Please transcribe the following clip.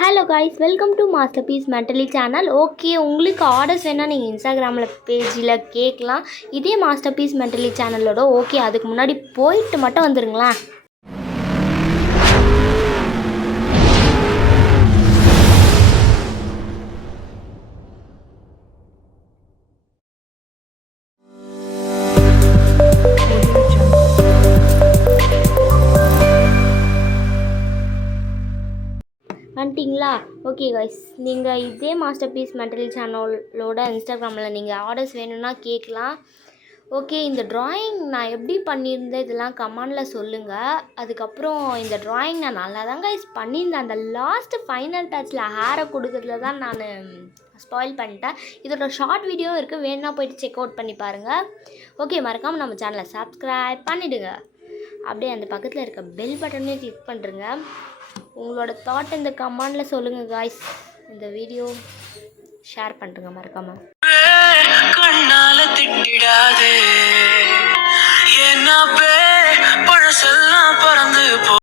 Hello guys, welcome to masterpiece mentally channel. Okay, உங்களுக்கு orders வேணால் நீங்கள் இன்ஸ்டாகிராமில் பேஜில் கேட்கலாம். இதே மாஸ்டர் பீஸ் மென்டலி சேனலோட. ஓகே, அதுக்கு முன்னாடி போயிட்டு மட்டும் வந்துடுங்களேன். வந்துட்டிங்களா? ஓகே காய்ஸ், நீங்கள் இதே மாஸ்டர் பீஸ் மென்டலி சேனலோட இன்ஸ்டாகிராமில் நீங்கள் ஆர்டர்ஸ் வேணும்னா கேட்கலாம். ஓகே, இந்த ட்ராயிங் நான் எப்படி பண்ணியிருந்தேன் இதெல்லாம் கமெண்டில் சொல்லுங்கள். அதுக்கப்புறம் இந்த ட்ராயிங் நான் நல்லா தான் காய்ஸ் பண்ணியிருந்தேன். அந்த லாஸ்ட்டு ஃபைனல் டச்சில் ஹேரை கொடுக்குறதுல தான் நான் ஸ்பாயில் பண்ணிட்டேன். இதோட ஷார்ட் வீடியோ இருக்குது, வேணுன்னா போய்ட்டு செக் அவுட் பண்ணி பாருங்கள். ஓகே, மறக்காமல் நம்ம சேனலை சப்ஸ்கிரைப் பண்ணிவிடுங்க. அப்படியே அந்த பக்கத்தில் இருக்க பெல் பட்டனே கிளிக் பண்ணுறங்க. உங்களோட தாட் இந்த கமெண்டில் சொல்லுங்கள் காய்ஸ். இந்த வீடியோ ஷேர் பண்ணுறங்க மறக்காமல். கண்ணால திட்டிடாதே என்ன பழசல்